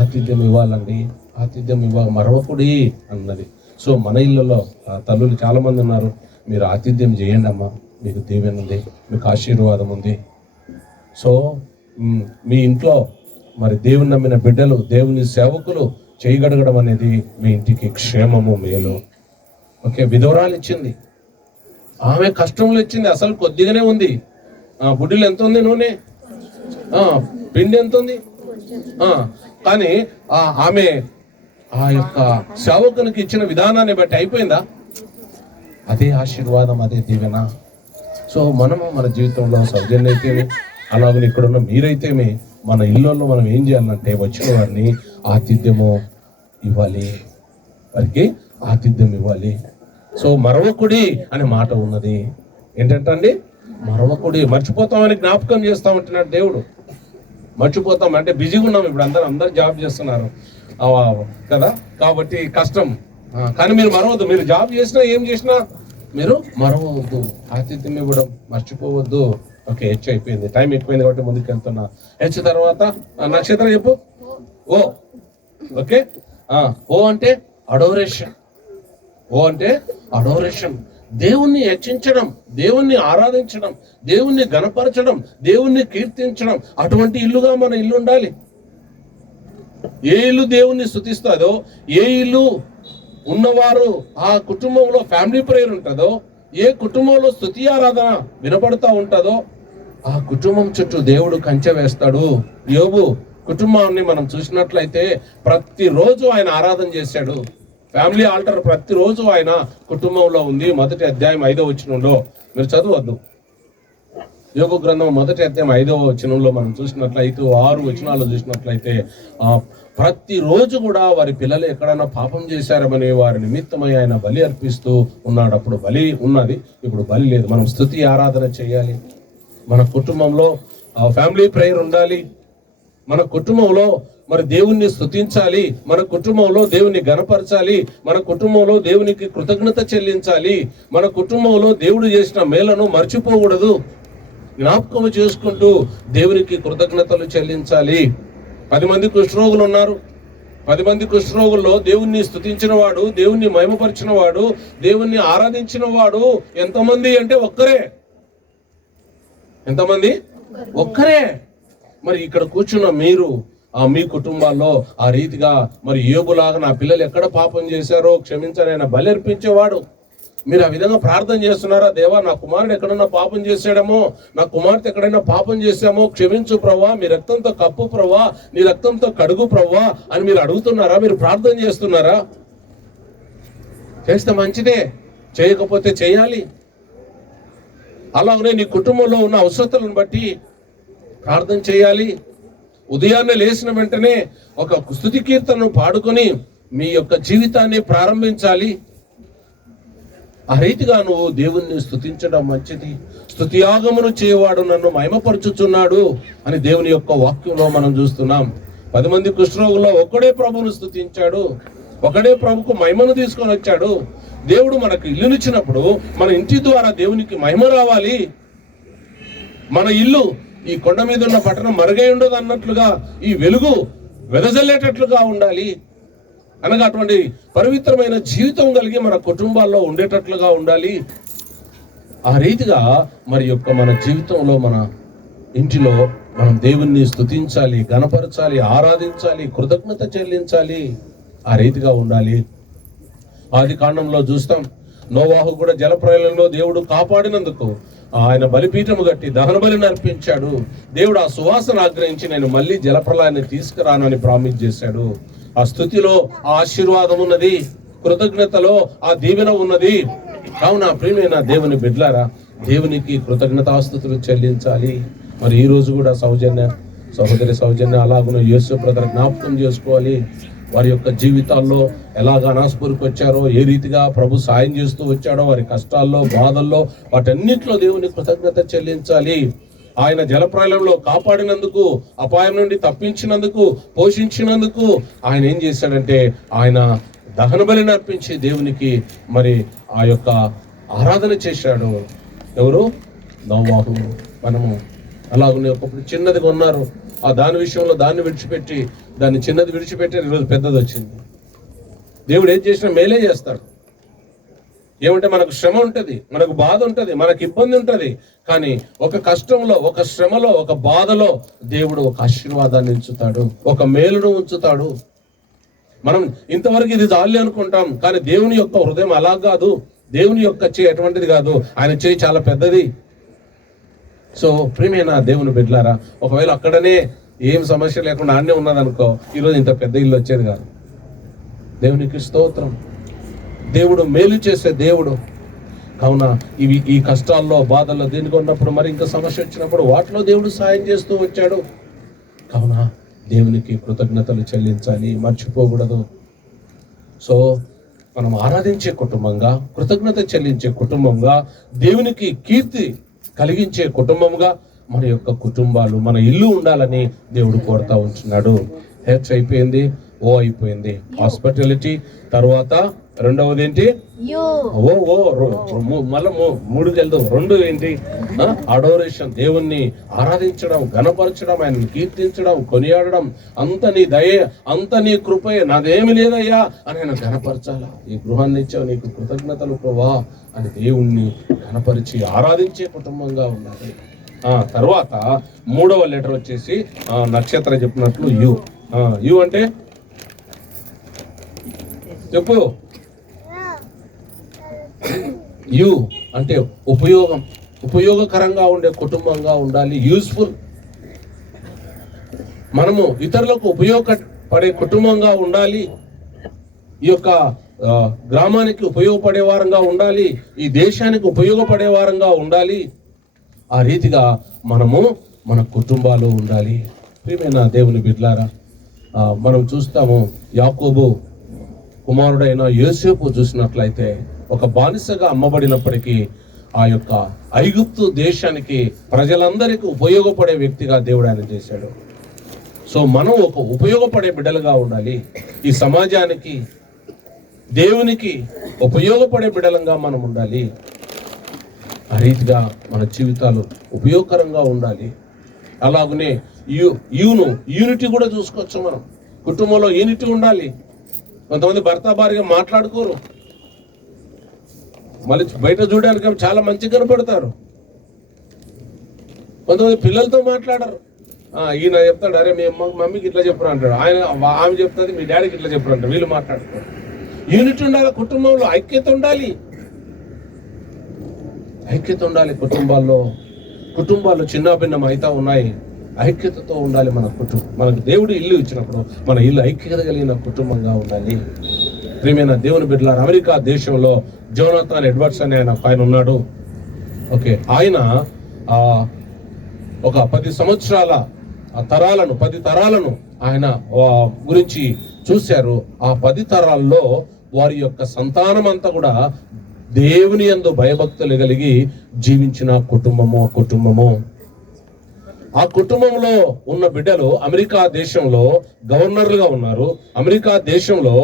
ఆతిథ్యం ఇవ్వాలండి. ఆతిథ్యం ఇవ్వాలి మరొకటి అన్నది. సో మన ఇళ్ళలో తల్లులు చాలా మంది ఉన్నారు. మీరు ఆతిథ్యం చేయండి అమ్మా, మీకు దీవెన ఉంది, మీకు ఆశీర్వాదం ఉంది. సో మీ ఇంట్లో మరి దేవుని నమ్మిన బిడ్డలు, దేవుని సేవకులు చేయగడగడం అనేది మీ ఇంటికి క్షేమము, మేలు. ఓకే, విధవరాలు ఇచ్చింది, ఆమె కష్టంలో ఇచ్చింది. అసలు కొద్దిగానే ఉంది. బుడ్డిలో ఎంత ఉంది నూనె, పిండి ఎంత ఉంది, కానీ ఆమె ఆ యొక్క సేవకునికి ఇచ్చిన విధానాన్ని బట్టి అయిపోయిందా? అదే ఆశీర్వాదం, అదే దీవెన. సో మనము మన జీవితంలో సౌజన్య అయితేమి, అలాగే ఇక్కడున్న మీరైతేమి, మన ఇళ్ళల్లో మనం ఏం చేయాలంటే వచ్చిన వారిని ఆతిథ్యము ఇవ్వాలి, వారికి ఆతిథ్యం ఇవ్వాలి. సో మరొకడి అనే మాట ఉన్నది. ఏంటంటే మరొకడి, మర్చిపోతామని జ్ఞాపకం చేస్తా ఉంటున్నాడు దేవుడు. మర్చిపోతాం అంటే బిజీగా ఉన్నాం. ఇప్పుడు అందరు జాబ్ చేస్తున్నారు కదా, కాబట్టి కష్టం. కానీ మీరు మరవద్దు. మీరు జాబ్ చేసినా ఏం చేసినా మీరు మరవద్దు. ఆతిథ్యం ఇవ్వడం మర్చిపోవద్దు. ఓకే, హెచ్ అయిపోయింది, టైం ఎక్కువైంది కాబట్టి ముందుకు వెళ్తున్నా. హెచ్ తర్వాత నక్షత్రం చెప్పు. ఓకే, ఓ అంటే అడోరేషన్. దేవుణ్ణి హెచ్చించడం, దేవుణ్ణి ఆరాధించడం, దేవుణ్ణి గణపరచడం, దేవుణ్ణి కీర్తించడం. అటువంటి ఇల్లుగా మన ఇల్లు ఉండాలి. ఏ ఇల్లు దేవుణ్ణి స్తుతిస్తుందో, ఏ ఇల్లు ఉన్నవారు ఆ కుటుంబంలో ఫ్యామిలీ ప్రేయర్ ఉంటుందో, ఏ కుటుంబంలో స్తుతి ఆరాధన వినపడుతూ ఉంటుందో, ఆ కుటుంబం చుట్టూ దేవుడు కంచె వేస్తాడు. యోబు కుటుంబాన్ని మనం చూసినట్లయితే ప్రతిరోజు ఆయన ఆరాధన చేశాడు. ఫ్యామిలీ ఆల్టర్ ప్రతిరోజు ఆయన కుటుంబంలో ఉంది. మొదటి అధ్యాయం 5వ వచనంలో మీరు చదవద్దు. యోబు గ్రంథం మొదటి అధ్యాయం 5వ వచనంలో మనం చూసినట్లయితే 6 వచనాలు చూసినట్లయితే ప్రతిరోజు కూడా వారి పిల్లలు ఎక్కడైనా పాపం చేశారమని వారి నిమిత్తమై ఆయన బలి అర్పిస్తూ ఉన్నాడు. అప్పుడు బలి ఉన్నది, ఇప్పుడు బలి లేదు. మనం స్తుతి ఆరాధన చేయాలి. మన కుటుంబంలో ఫ్యామిలీ ప్రేయర్ ఉండాలి. మన కుటుంబంలో మరి దేవుణ్ణి స్తుతించాలి. మన కుటుంబంలో దేవుని గణపరచాలి. మన కుటుంబంలో దేవునికి కృతజ్ఞత చెల్లించాలి. మన కుటుంబంలో దేవుడు చేసిన మేలను మర్చిపోకూడదు. జ్ఞాపకం చేసుకుంటూ దేవునికి కృతజ్ఞతలు చెల్లించాలి. 10 మంది కుష్ఠరోగులు ఉన్నారు. 10 మంది కుష్ఠరోగుల్లో దేవుణ్ణి స్తుతించిన వాడు, దేవుణ్ణి మహిమపరిచిన వాడు, దేవుణ్ణి ఆరాధించిన వాడు ఎంతమంది అంటే ఒక్కరే. ఎంతమంది? ఒక్కరే. మరి ఇక్కడ కూర్చున్న మీరు మీ కుటుంబాల్లో ఆ రీతిగా మరి యోబులాగా నా పిల్లలు ఎక్కడ పాపం చేశారో క్షమించని ఆయన బలి అర్పించేవాడు. మీరు ఆ విధంగా ప్రార్థన చేస్తున్నారా? దేవా, నా కుమారుడు ఎక్కడైనా పాపం చేశాడేమో, నా కుమార్తె ఎక్కడైనా పాపం చేశామో క్షమించు ప్రవ్వా, మీ రక్తంతో కప్పు ప్రవ్వా, నీ రక్తంతో కడుగు ప్రవ్వా అని మీరు అడుగుతున్నారా? మీరు ప్రార్థన చేస్తున్నారా? చేస్తే మంచిదే, చేయకపోతే చేయాలి. అలాగనే నీ కుటుంబంలో ఉన్న అవసరతలను బట్టి ప్రార్థన చేయాలి. ఉదయాన్నే లేచిన వెంటనే ఒక స్తుతి కీర్తనను పాడుకొని మీ యొక్క జీవితాన్ని ప్రారంభించాలి. ఆ రీతిగా నువ్వు దేవుణ్ణి స్తుతించడం మంచిది. స్తుతియాగమును చేయవాడు నన్ను మహిమపరచుచున్నాడు అని దేవుని యొక్క వాక్యంలో మనం చూస్తున్నాం. 10 మంది కుష్ఠరోగుల్లో ఒక్కడే ప్రభువును స్తుతించాడు. ఒకడే ప్రభుకు మహిమను తీసుకొని వచ్చాడు. దేవుడు మనకు ఇల్లునిచ్చినప్పుడు మన ఇంటి ద్వారా దేవునికి మహిమ రావాలి. మన ఇల్లు ఈ కొండ మీద ఉన్న పట్టణం మరుగై ఉండదు అన్నట్లుగా ఈ వెలుగు వెదజల్లేటట్లుగా ఉండాలి. అనగా అటువంటి పవిత్రమైన జీవితం కలిగి మన కుటుంబాల్లో ఉండేటట్లుగా ఉండాలి. ఆ రీతిగా మరి యొక్క మన జీవితంలో మన ఇంటిలో మనం దేవుణ్ణి స్తుతించాలి, గణపరచాలి, ఆరాధించాలి, కృతజ్ఞత చెల్లించాలి. ఆ రీతిగా ఉండాలి. ఆది కాండంలో చూస్తాం, నోవాహు కూడా జలప్రలయంలో దేవుడు కాపాడినందుకు ఆయన బలిపీఠము కట్టి దహన బలిని అర్పించాడు. దేవుడు ఆ సువాసన ఆగ్రహించి నేను మళ్ళీ జలప్రలయాన్ని తీసుకురాను అని ప్రామిస్ చేశాడు. ఆ స్తుతిలో ఆ ఆశీర్వాదం ఉన్నది, కృతజ్ఞతలో ఆ దీవెన ఉన్నది. కావున ప్రియమైన దేవుని బిడ్డలారా, దేవునికి కృతజ్ఞతాస్తుతులు చెల్లించాలి. మరి ఈ రోజు కూడా సహోదరి సౌజన్య అలాగున యేసు బ్రదర్ జ్ఞాపకం చేసుకోవాలి. వారి యొక్క జీవితాల్లో ఎలాగ అనాస్పూర్కి వచ్చారో, ఏ రీతిగా ప్రభు సాయం చేస్తూ వచ్చాడో, వారి కష్టాల్లో బాధల్లో వాటన్నిటిలో దేవుని కృతజ్ఞత చెల్లించాలి. ఆయన జలప్రలయంలో కాపాడినందుకు, అపాయం నుండి తప్పించినందుకు, పోషించినందుకు ఆయన ఏం చేశాడంటే ఆయన దహన బలిని అర్పించి దేవునికి మరి ఆ యొక్క ఆరాధన చేశాడు. ఎవరు? నోవాహు. మనము అలాగనే ఒకప్పుడు చిన్నదిగా ఉన్నారు, ఆ దాని విషయంలో దాన్ని విడిచిపెట్టి, దాన్ని చిన్నది విడిచిపెట్టి ఈరోజు పెద్దది వచ్చింది. దేవుడు ఏం చేసినా మేలే చేస్తాడు. ఏమంటే మనకు శ్రమ ఉంటుంది, మనకు బాధ ఉంటుంది, మనకు ఇబ్బంది ఉంటుంది. కానీ ఒక కష్టంలో, ఒక శ్రమలో, ఒక బాధలో దేవుడు ఒక ఆశీర్వాదాన్ని ఉంచుతాడు, ఒక మేలును ఉంచుతాడు. మనం ఇంతవరకు ఇది చాలు అనుకుంటాం, కానీ దేవుని యొక్క హృదయం అలా కాదు. దేవుని యొక్క చేయి ఎటువంటిది కాదు, ఆయన చేయి చాలా పెద్దది. సో ప్రియమైన దేవుని బిడ్డలారా, ఒకవేళ అక్కడనే ఏం సమస్య లేకుండా ఆడనే ఉన్నదనుకో, ఈరోజు ఇంత పెద్ద ఇల్లు వచ్చేది కాదు. దేవునికి స్తోత్రం. దేవుడు మేలు చేసే దేవుడు. కావున ఈ కష్టాల్లో, బాధల్లో దేనికి ఉన్నప్పుడు, మరి ఇంకా సమస్య వచ్చినప్పుడు వాటిలో దేవుడు సాయం చేస్తూ వచ్చాడు. కావున దేవునికి కృతజ్ఞతలు చెల్లించాలి, మర్చిపోకూడదు. సో మనం ఆరాధించే కుటుంబంగా, కృతజ్ఞత చెల్లించే కుటుంబంగా, దేవునికి కీర్తి కలిగించే కుటుంబంగా మన యొక్క కుటుంబాలు, మన ఇల్లు ఉండాలని దేవుడు కోరుతా ఉంటున్నాడు. హెచ్ అయిపోయింది, ఓ అయిపోయింది, హాస్పిటాలిటీ. తర్వాత రెండవది ఏంటి? మళ్ళీ 3కి వెళ్దాం. 2 ఏంటి? అడోరేషన్. దేవుణ్ణి ఆరాధించడం, గణపరచడం, ఆయనను కీర్తించడం, కొనియాడడం. అంత నీ దయే, అంత నీ కృపయే, నాదేమి లేదయ్యా అని ఆయన గణపరచాలా. ఈ గృహాన్ని ఇచ్చావు, నీకు కృతజ్ఞతలు ప్రభా అని దేవుణ్ణి గణపరిచి ఆరాధించే కుటుంబంగా ఉండాలి. తర్వాత 3వ లెటర్ వచ్చేసి నక్షత్రం చెప్పినట్లు యు. యు అంటే చెప్పు. యు అంటే ఉపయోగం. ఉపయోగకరంగా ఉండే కుటుంబంగా ఉండాలి, యూస్ఫుల్. మనము ఇతరులకు ఉపయోగపడే కుటుంబంగా ఉండాలి, ఈ యొక్క గ్రామానికి ఉపయోగపడే వారంగా ఉండాలి, ఈ దేశానికి ఉపయోగపడే వారంగా ఉండాలి. ఆ రీతిగా మనము మన కుటుంబాలు ఉండాలి. ప్రియమైన దేవుని బిడ్డలారా, మనం చూస్తాము యాకోబు కుమారుడైన యోసేపు చూసినట్లయితే ఒక బానిసగా అమ్మబడినప్పటికీ ఆ యొక్క ఐగుప్తు దేశానికి ప్రజలందరికీ ఉపయోగపడే వ్యక్తిగా దేవుడు ఆయన చేశాడు. సో మనం ఒక ఉపయోగపడే బిడ్డలుగా ఉండాలి, ఈ సమాజానికి దేవునికి ఉపయోగపడే బిడ్డలంగా మనం ఉండాలి. ఆ రీతిగా మన జీవితాలు ఉపయోగకరంగా ఉండాలి. అలాగనే యూనిటీ కూడా చూసుకోవచ్చు. మనం కుటుంబంలో యూనిటీ ఉండాలి. కొంతమంది భర్త భార్య మాట్లాడుకోరు, మళ్ళీ బయట చూడడానికి చాలా మంచిగా కనపడతారు. కొంతమంది పిల్లలతో మాట్లాడరు. ఈయన చెప్తాడు, అరే మీ మమ్మీకి ఇట్లా చెప్పరు అంటాడు, ఆమె చెప్తుంది మీ డాడీకి ఇట్లా చెప్పరు అంటారు. వీళ్ళు మాట్లాడుతారు. యూనిటీ ఉండాలి, కుటుంబంలో ఐక్యత ఉండాలి, ఐక్యత ఉండాలి. కుటుంబాల్లో చిన్నాభిన్నం అయితే ఉన్నాయి, ఐక్యతతో ఉండాలి. మనకు దేవుడు ఇల్లు ఇచ్చినప్పుడు మన ఇల్లు ఐక్యత కలిగిన కుటుంబంగా ఉండాలి. ప్రియమైన దేవుని బిడ్డలారా, అమెరికా దేశంలో జోనాథన్ ఎడ్వర్డ్స్ అనే ఆయన ఉన్నాడు. ఓకే, ఆయన ఒక 10 సంవత్సరాల 10 తరాలను ఆయన గురించి చూశారు. ఆ 10 తరాల్లో వారి యొక్క సంతానం అంతా కూడా దేవుని యందు భయభక్తులు కలిగి జీవించిన కుటుంబము. ఆ కుటుంబంలో ఉన్న బిడ్డలు అమెరికా దేశంలో గవర్నర్లుగా ఉన్నారు, అమెరికా దేశంలో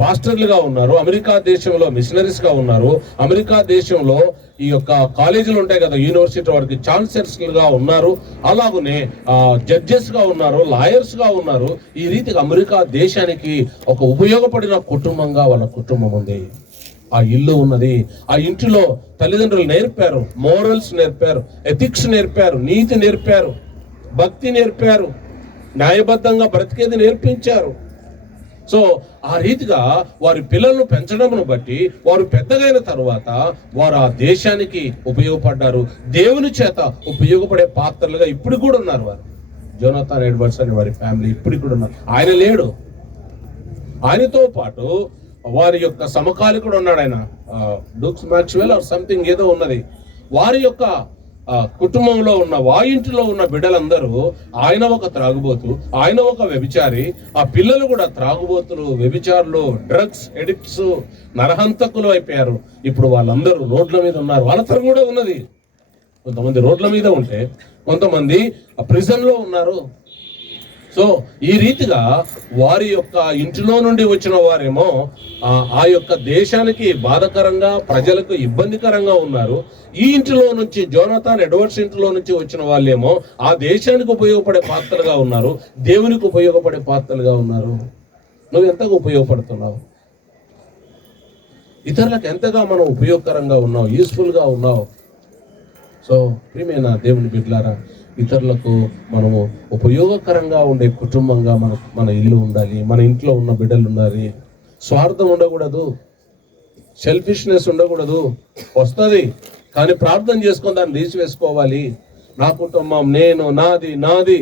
పాస్టర్లుగా ఉన్నారు, అమెరికా దేశంలో మిషనరీస్ గా ఉన్నారు, అమెరికా దేశంలో ఈ యొక్క కాలేజీలు ఉంటాయి కదా, యూనివర్సిటీ వారికి ఛాన్సలర్స్ గా ఉన్నారు, అలాగనే జడ్జెస్ గా ఉన్నారు, లాయర్స్ గా ఉన్నారు. ఈ రీతిగా అమెరికా దేశానికి ఒక ఉపయోగపడిన కుటుంబంగా వాళ్ళ కుటుంబం ఉంది. ఆ ఇల్లు ఉన్నది. ఆ ఇంటిలో తల్లిదండ్రులు నేర్పారు, మోరల్స్ నేర్పారు, ఎథిక్స్ నేర్పారు, నీతి నేర్పారు, భక్తి నేర్పారు, న్యాయబద్ధంగా బ్రతికేది నేర్పించారు. సో ఆ రీతిగా వారి పిల్లలను పెంచడంను బట్టి వారు పెద్దగైన తరువాత వారు ఆ దేశానికి ఉపయోగపడ్డారు. దేవుని చేత ఉపయోగపడే పాత్రలుగా ఇప్పుడు కూడా ఉన్నారు. వారు జోనాథన్ ఎడ్వర్డ్స్ అనే వారి ఫ్యామిలీ ఇప్పుడు కూడా ఉన్నారు. ఆయన లేడు, ఆయనతో పాటు వారి యొక్క సమకాలికుడు ఉన్నాడు. ఆయన డూక్స్ మ్యాక్స్వెల్ ఆర్ సంథింగ్ ఏదో ఉన్నది. వారి యొక్క కుటుంబంలో ఉన్న ఇంటిలో ఉన్న బిడ్డలందరూ ఆయన ఒక త్రాగుబోతు, ఆయన ఒక వ్యభిచారి, ఆ పిల్లలు కూడా త్రాగుబోతులు, వ్యభిచారులు, డ్రగ్స్ ఎడిక్ట్స్, నరహంతకులు అయిపోయారు. ఇప్పుడు వాళ్ళందరూ రోడ్ల మీద ఉన్నారు. వాళ్ళ తరం కూడా ఉన్నది. కొంతమంది రోడ్ల మీద ఉంటే కొంతమంది ప్రిజన్ లో ఉన్నారు. సో ఈ రీతిగా వారి యొక్క ఇంటిలో నుండి వచ్చిన వారేమో ఆ యొక్క దేశానికి బాధకరంగా, ప్రజలకు ఇబ్బందికరంగా ఉన్నారు. ఈ ఇంటిలో నుంచి జోనాథన్ ఎడ్వర్డ్స్ ఇంటిలో నుంచి వచ్చిన వాళ్ళేమో ఆ దేశానికి ఉపయోగపడే పాత్రలుగా ఉన్నారు, దేవునికి ఉపయోగపడే పాత్రలుగా ఉన్నారు. నువ్వు ఎంతగా ఉపయోగపడుతున్నావు? ఇతరులకు ఎంతగా మనం ఉపయోగకరంగా ఉన్నావు, యూస్ఫుల్ గా ఉన్నావు? సో ప్రియమైన దేవుని బిడ్డలారా, ఇతరులకు మనము ఉపయోగకరంగా ఉండే కుటుంబంగా మన ఇల్లు ఉండాలి, మన ఇంట్లో ఉన్న బిడ్డలు ఉండాలి. స్వార్థం ఉండకూడదు, సెల్ఫిష్నెస్ ఉండకూడదు. వస్తుంది కానీ ప్రార్థన చేసుకొని దాన్ని తీసివేసుకోవాలి. నా కుటుంబం, నేను, నాది అనేది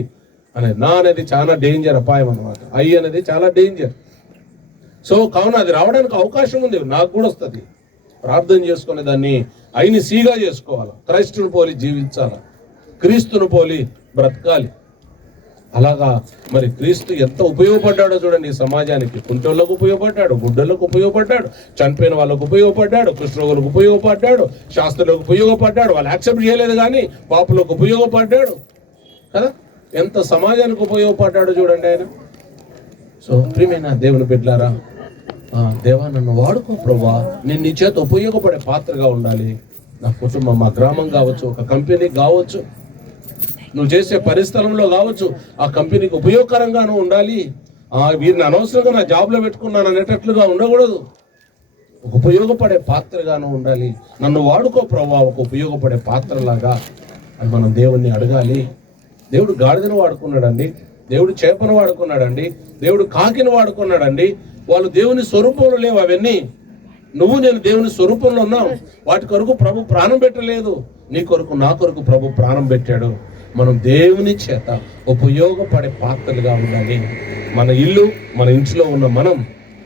నా అనేది చాలా డేంజర్, అపాయం అన్నమాట. అనేది చాలా డేంజర్. సో కావున అది రావడానికి అవకాశం ఉంది, నాకు కూడా వస్తుంది. ప్రార్థన చేసుకునే దాన్ని అయిని సీగా చేసుకోవాలి. క్రైస్తును పోలి జీవించాలి, క్రీస్తును పోలి బ్రతకాలి. అలాగా మరి క్రీస్తు ఎంత ఉపయోగపడ్డాడో చూడండి ఈ సమాజానికి. కుంటోళ్ళకు ఉపయోగపడ్డాడు, గుడ్డలకు ఉపయోగపడ్డాడు, చనిపోయిన వాళ్ళకు ఉపయోగపడ్డాడు, కృష్ణులకు ఉపయోగపడ్డాడు, శాస్త్రులకు ఉపయోగపడ్డాడు. వాళ్ళు యాక్సెప్ట్ చేయలేదు కానీ పాపులకు ఉపయోగపడ్డాడు కదా. ఎంత సమాజానికి ఉపయోగపడ్డాడు చూడండి ఆయన. సో ప్రియమైన దేవుని బిడ్డలారా, దేవా నన్ను వాడుకో ప్రభువా, నేను నీ చేత ఉపయోగపడే పాత్రగా ఉండాలి. నా కుటుంబం, మా గ్రామం కావచ్చు, ఒక కంపెనీ కావచ్చు, నువ్వు చేసే పరిస్థలంలో కావచ్చు, ఆ కంపెనీకి ఉపయోగకరంగానూ ఉండాలి. వీరిని అనవసరంగా నా జాబ్లో పెట్టుకున్నాను అనేటట్లుగా ఉండకూడదు. ఒక ఉపయోగపడే పాత్రగాను ఉండాలి. నన్ను వాడుకో ప్రభువా ఒక ఉపయోగపడే పాత్రలాగా అని మనం దేవుణ్ణి అడగాలి. దేవుడు గాడిదను వాడుకున్నాడండి, దేవుడు చేపను వాడుకున్నాడండి, దేవుడు కాకిని వాడుకున్నాడండి. వాళ్ళు దేవుని స్వరూపంలో లేవు అవన్నీ. నువ్వు నేను దేవుని స్వరూపంలో ఉన్నాం. వాటి కొరకు ప్రభు ప్రాణం పెట్టలేదు. నీ కొరకు నా కొరకు ప్రభు ప్రాణం పెట్టాడు. మనం దేవుని చేత ఉపయోగపడే పాత్రలుగా ఉండాలి. మన ఇల్లు, మన ఇంట్లో ఉన్న మనం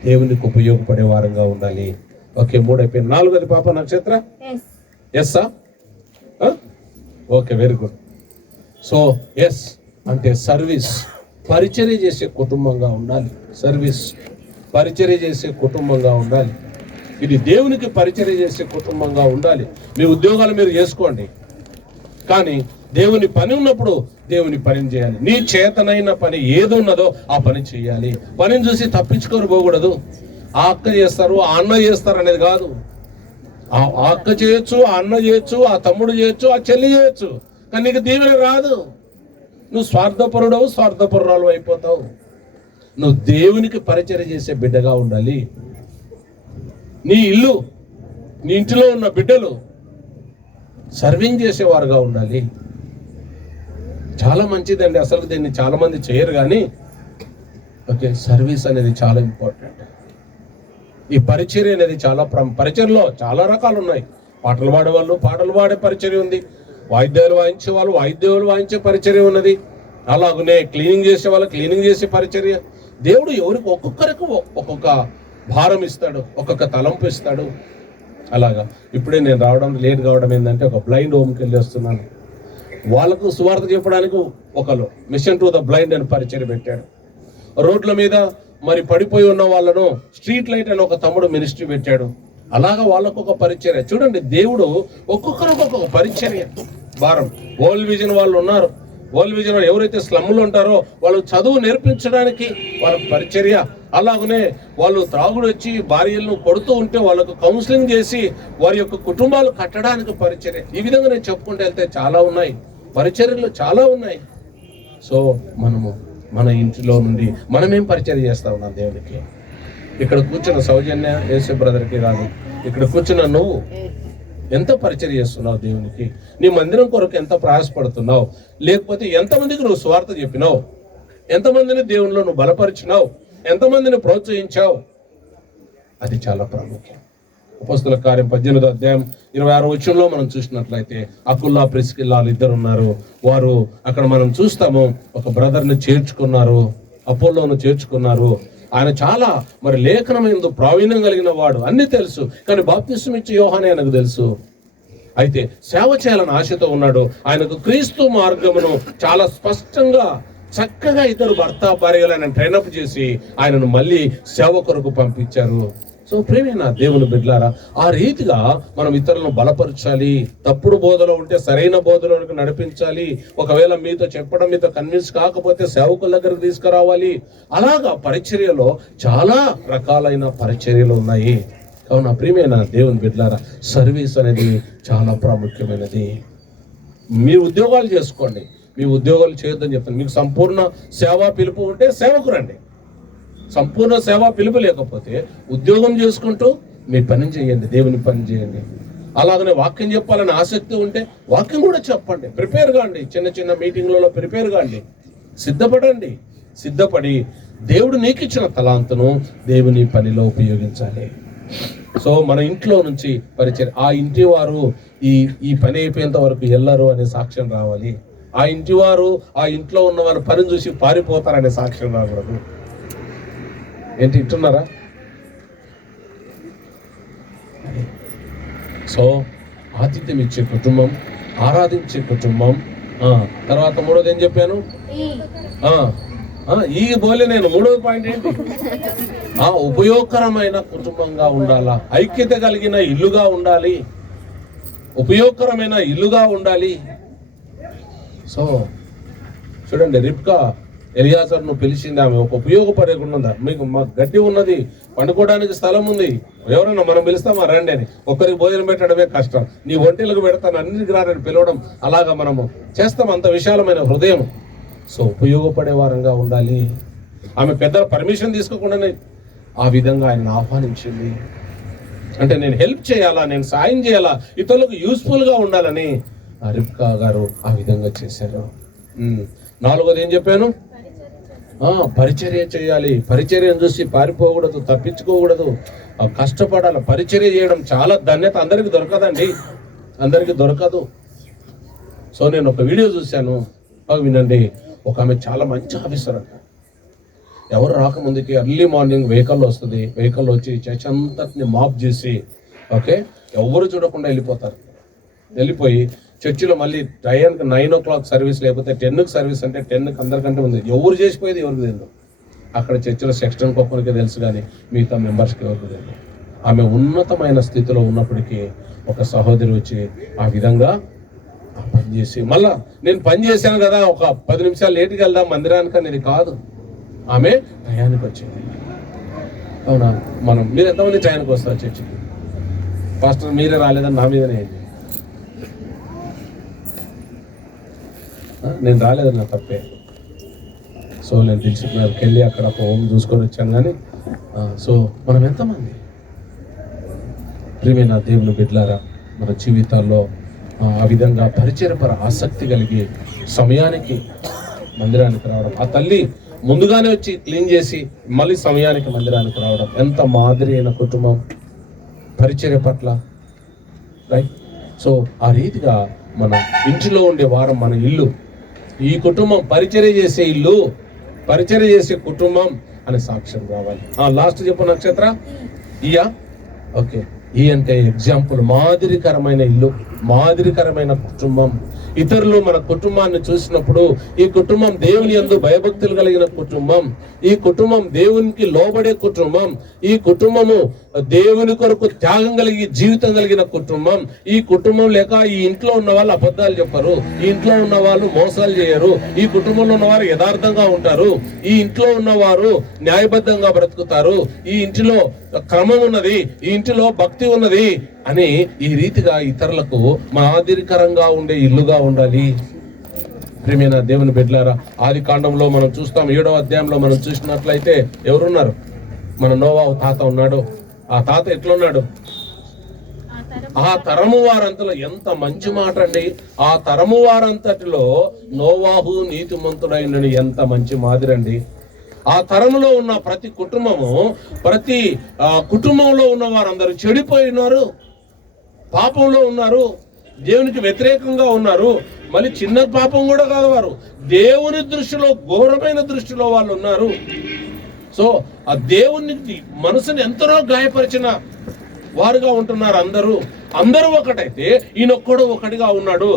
దేవునికి ఉపయోగపడే వారంగా ఉండాలి. ఓకే, 3 అయిపోయింది. 4వది పాప నక్షత్ర ఎస్సా? Okay, very good. So S అంటే సర్వీస్, పరిచర్య చేసే కుటుంబంగా ఉండాలి. సర్వీస్, పరిచర్య చేసే కుటుంబంగా ఉండాలి. ఇది దేవునికి పరిచర్య చేసే కుటుంబంగా ఉండాలి. మీ ఉద్యోగాలు మీరు చేసుకోండి, కానీ దేవుని పని ఉన్నప్పుడు దేవుని పని చేయాలి. నీ చేతనైన పని ఏది ఉన్నదో ఆ పని చేయాలి. పనిని చూసి తప్పించుకొని పోకూడదు. ఆ అక్క చేస్తారు, ఆ అన్న చేస్తారు అనేది కాదు. ఆ అక్క చేయొచ్చు, ఆ అన్న చేయొచ్చు, ఆ తమ్ముడు చేయొచ్చు, ఆ చెల్లి చేయొచ్చు, కానీ నీకు దీవెన రాదు. నువ్వు స్వార్థపరుడవు, స్వార్థపరురాలు అయిపోతావు. నువ్వు దేవునికి పరిచర్య చేసే బిడ్డగా ఉండాలి. నీ ఇల్లు, నీ ఇంటిలో ఉన్న బిడ్డలు సర్వింగ్ చేసేవారుగా ఉండాలి. చాలా మంచిదండి. అసలు దీన్ని చాలా మంది చేయరు, కానీ ఓకే, సర్వీస్ అనేది చాలా ఇంపార్టెంట్. ఈ పరిచర్య అనేది చాలా పరిచర్యలో చాలా రకాలు ఉన్నాయి. పాటలు పాడే వాళ్ళు పాటలు పాడే పరిచర్య ఉంది, వాయిద్యాలు వాయించే వాళ్ళు వాయిద్యాలు వాయించే పరిచర్య ఉన్నది, అలాగనే క్లీనింగ్ చేసే వాళ్ళు క్లీనింగ్ చేసే పరిచర్య. దేవుడు ఎవరికి ఒక్కొక్కరికి ఒక్కొక్క భారం ఇస్తాడు, ఒక్కొక్క తలంపు ఇస్తాడు. అలాగా ఇప్పుడే నేను రావడం లేట్ కావడం ఏంటంటే, ఒక బ్లైండ్ హోమ్కి వెళ్ళి వస్తున్నాను. వాళ్ళకు సువార్త చెప్పడానికి ఒకరు మిషన్ టు ద బ్లైండ్ అని పరిచర్య పెట్టాడు. రోడ్ల మీద మరి పడిపోయి ఉన్న వాళ్ళను స్ట్రీట్ లైట్ అని ఒక తమ్ముడు మినిస్ట్రీ పెట్టాడు. అలాగా వాళ్ళకు ఒక పరిచర్య. చూడండి, దేవుడు ఒక్కొక్కరికి ఒక్కొక్క పరిచర్య భారం. వరల్డ్ విజన్ వాళ్ళు ఉన్నారు. వరల్డ్ విజన్ వాళ్ళు ఎవరైతే స్లమ్లు ఉంటారో వాళ్ళకు చదువు నేర్పించడానికి వాళ్ళకు పరిచర్య. అలాగనే వాళ్ళు త్రాగుడు వచ్చి భార్యలను కొడుతూ ఉంటే వాళ్ళకు కౌన్సిలింగ్ చేసి వారి యొక్క కుటుంబాలు కట్టడానికి పరిచర్య. ఈ విధంగా నేను చెప్పుకుంటూ వెళ్తే చాలా ఉన్నాయి, పరిచర్యలు చాలా ఉన్నాయి. సో మనము మన ఇంటిలో నుండి మనమేం పరిచర్య చేస్తా ఉన్నాం దేవునికి? ఇక్కడ కూర్చున్న సౌజన్య యేసు బ్రదర్కి కాదు, ఇక్కడ కూర్చున్న నువ్వు ఎంత పరిచర్య చేస్తున్నావు దేవునికి? నీ మందిరం కొరకు ఎంత ప్రయాసపడుతున్నావు? లేకపోతే ఎంతమందికి నువ్వు సువార్త చెప్పినావు? ఎంతమందిని దేవునిలో నువ్వు బలపరిచినావు? ఎంతమందిని ప్రోత్సహించావు? అది చాలా ప్రాముఖ్యం. అపోస్తలుల కార్యం 18వ అధ్యాయం 26వ వచనంలో మనం చూసినట్లయితే అకుల్లా ప్రిస్కిల్లాలు ఇద్దరు ఉన్నారు. వారు అక్కడ మనం చూస్తాము, ఒక బ్రదర్ని చేర్చుకున్నారు, అపోల్లోను చేర్చుకున్నారు. ఆయన చాలా మరి లేఖనమైనందు ప్రావీణ్యం కలిగిన వాడు, అన్ని తెలుసు, కానీ బాప్తిస్మం ఇచ్చే యోహానే ఆయనకు తెలుసు. అయితే సేవ చేయాలని ఆశతో ఉన్నాడు. ఆయనకు క్రీస్తు మార్గమును చాలా స్పష్టంగా చక్కగా ఇద్దరు భర్త భార్యలు ఆయన ట్రైనప్ చేసి ఆయనను మళ్ళీ సేవ కొరకు పంపించారు. సో ప్రియమైన దేవుని బిడ్డలారా, ఆ రీతిగా మనం ఇతరులను బలపరచాలి. తప్పుడు బోధలో ఉంటే సరైన బోధలోకి నడిపించాలి. ఒకవేళ మీతో చెప్పడం మీతో కన్విన్స్ కాకపోతే సేవకుల దగ్గరకు తీసుకురావాలి. అలాగా పరిచర్యలో చాలా రకాలైన పరిచర్యలు ఉన్నాయి. కావున ప్రియమైన దేవుని బిడ్డలారా, సర్వీస్ అనేది చాలా ప్రాముఖ్యమైనది. మీ ఉద్యోగాలు చేసుకోండి, మీ ఉద్యోగాలు చేయొద్దని చెప్తాను. మీకు సంపూర్ణ సేవా పిలుపు ఉంటే సేవకు రండి. సంపూర్ణ సేవా పిలుపు లేకపోతే ఉద్యోగం చేసుకుంటూ మీ పని చేయండి, దేవుని పని చేయండి. అలాగనే వాక్యం చెప్పాలని ఆసక్తి ఉంటే వాక్యం కూడా చెప్పండి. ప్రిపేర్ కాండి, చిన్న చిన్న మీటింగ్లలో ప్రిపేర్ కాండి, సిద్ధపడండి. సిద్ధపడి దేవుడు నీకు ఇచ్చిన తలాంతును దేవుని పనిలో ఉపయోగించాలి. సో మన ఇంట్లో నుంచి పరిచయం, ఆ ఇంటి వారు ఈ పని అయిపోయేంత వరకు వెళ్ళరు అనే సాక్ష్యం రావాలి. ఆ ఇంటి వారు ఆ ఇంట్లో ఉన్న వారి పని చూసి పారిపోతారనే సాక్ష్యం రాకూడదు. ఏంటి ఇట్టున్నారా? సో ఆతిథ్యం ఇచ్చే కుటుంబం, ఆరాధించే కుటుంబం. తర్వాత మూడోది ఏం చెప్పాను? ఈ బోలే నేను మూడోది పాయింట్ ఏంటి? ఉపయోగకరమైన కుటుంబంగా ఉండాలా, ఐక్యత కలిగిన ఇల్లుగా ఉండాలి, ఉపయోగకరమైన ఇల్లుగా ఉండాలి. సో చూడండి, రిబ్కా ఎలియాజర్ను పిలిచింది. ఆమె ఒక ఉపయోగపడకుండా, మీకు మా గడ్డి ఉన్నది, పండుకోవడానికి స్థలం ఉంది, ఎవరైనా మనం పిలుస్తామా రండి అని. ఒక్కరికి భోజనం పెట్టడమే కష్టం, నీ ఒంటెలకు పెడతాను, అన్నిటికి రారని పిలవడం. అలాగా మనము చేస్తాం, అంత విశాలమైన హృదయం. సో ఉపయోగపడే వారంగా ఉండాలి. ఆమె పెద్దల పర్మిషన్ తీసుకోకుండానే ఆ విధంగా ఆయన ఆహ్వానించింది. అంటే నేను హెల్ప్ చేయాలా, నేను సాయం చేయాలా, ఇతరులకు యూస్ఫుల్గా ఉండాలని రిబ్కా గారు ఆ విధంగా చేశారు. 4వది ఏం చెప్పాను? పరిచర్య చేయాలి. పరిచర్యను చూసి పారిపోకూడదు, తప్పించుకోకూడదు, కష్టపడాలి. పరిచర్య చేయడం చాలా ధన్యత. అందరికీ దొరకదండి, అందరికీ దొరకదు. సో నేను ఒక వీడియో చూశాను, వినండి. ఒక ఆమె చాలా మంచి ఆఫీసర్ అంట. ఎవరు రాకముందుకి ఎర్లీ మార్నింగ్ వెహికల్లో వస్తుంది, వెహికల్లో వచ్చి చర్చ్ అంతటిని మాప్ చేసి ఓకే ఎవరు చూడకుండా వెళ్ళిపోతారు. వెళ్ళిపోయి చర్చిలో మళ్ళీ టైంకి 9 o'clock సర్వీస్, లేకపోతే 10కి సర్వీస్ అంటే 10కి అందరికంటే ఉంది. ఎవరు చేసిపోయేది ఎవరికి తెలియదు. అక్కడ చర్చిలో సెక్షన్ ఒక్కొక్కరికి తెలుసు, కానీ మిగతా మెంబర్స్కి ఎవరికి తెలియదు. ఆమె ఉన్నతమైన స్థితిలో ఉన్నప్పటికీ ఒక సహోదరి వచ్చి ఆ విధంగా పని చేసి, మళ్ళా నేను పని చేశాను కదా, ఒక 10 నిమిషాలు లేట్కి వెళ్దాం మందిరానికి అనేది కాదు, ఆమె టయానికి వచ్చింది. అవునా? మీరు ఎంతమంది టయానికి వస్తారు చర్చికి? పాస్టర్ మీరే రాలేదని నా మీదనే ఏంటి? నేను రాలేదని నా తప్పే. సో నేను దిల్సుఖ్నగర్కి వెళ్ళి అక్కడ ఒక హోమ్ చూసుకొని వచ్చాను. కానీ సో మనం ఎంతమంది ప్రియమైన దేవుని బిడ్డలారా, మన జీవితాల్లో ఆ విధంగా పరిచయపర ఆసక్తి కలిగి సమయానికి మందిరానికి రావడం, ఆ తల్లి ముందుగానే వచ్చి క్లీన్ చేసి మళ్ళీ సమయానికి మందిరానికి రావడం, ఎంత మాదిరి అయిన కుటుంబం పరిచర్య పట్ల, రైట్? సో ఆ రీతిగా మన ఇంటిలో ఉండే వారం మన ఇల్లు, ఈ కుటుంబం పరిచర్య చేసే ఇల్లు, పరిచర్య చేసే కుటుంబం అనే సాక్ష్యం కావాలి. లాస్ట్ చెప్పు నక్షత్ర. ఓకే, ఈ అంటే ఎగ్జాంపుల్, మాదిరికరమైన ఇల్లు, మాదిరికరమైన కుటుంబం. ఇతరులు మన కుటుంబాన్ని చూసినప్పుడు ఈ కుటుంబం దేవుని యందు భయభక్తులు కలిగిన కుటుంబం, ఈ కుటుంబం దేవునికి లోబడే కుటుంబం, ఈ కుటుంబము దేవుని కొరకు త్యాగం కలిగి జీవితం కలిగిన కుటుంబం. ఈ కుటుంబం లేక ఈ ఇంట్లో ఉన్న వాళ్ళు అబద్ధాలు చెప్పరు, ఈ ఇంట్లో ఉన్న వాళ్ళు మోసాలు చేయరు, ఈ కుటుంబంలో ఉన్నవారు యథార్థంగా ఉంటారు, ఈ ఇంట్లో ఉన్నవారు న్యాయబద్ధంగా బ్రతుకుతారు, ఈ ఇంటిలో క్రమం ఉన్నది, ఈ ఇంటిలో భక్తి ఉన్నది అని ఈ రీతిగా ఇతరులకు మాదిరికరంగా ఉండే ఇల్లుగా ఉండాలి. ప్రియమైన దేవుని బిడ్డలారా, ఆది కాండంలో మనం చూస్తాం, 7వ అధ్యాయంలో మనం చూసినట్లయితే ఎవరున్నారు? మన నోవాహు తాత ఉన్నాడు. ఆ తాత ఎట్లున్నాడు? ఆ తరము వారంతలో, ఎంత మంచి మాట అండి, ఆ తరము వారంతటిలో నోవాహు నీతిమంతుడైనని ఎంత మంచి మాదిరండి. ఆ తరములో ఉన్న ప్రతి కుటుంబము, ప్రతి కుటుంబంలో ఉన్న వారందరూ చెడిపోయి ఉన్నారు, పాపంలో ఉన్నారు, దేవునికి వ్యతిరేకంగా ఉన్నారు. మళ్ళీ చిన్న పాపం కూడా కాదు, వారు దేవుని దృష్టిలో ఘోరమైన దృష్టిలో వాళ్ళు ఉన్నారు. సో ఆ దేవుని మనసుని ఎంతనో గాయపరిచిన వారుగా ఉంటున్నారు. అందరూ ఒకటైతే ఈయనొక్కడు ఒకటిగా ఉన్నాడు.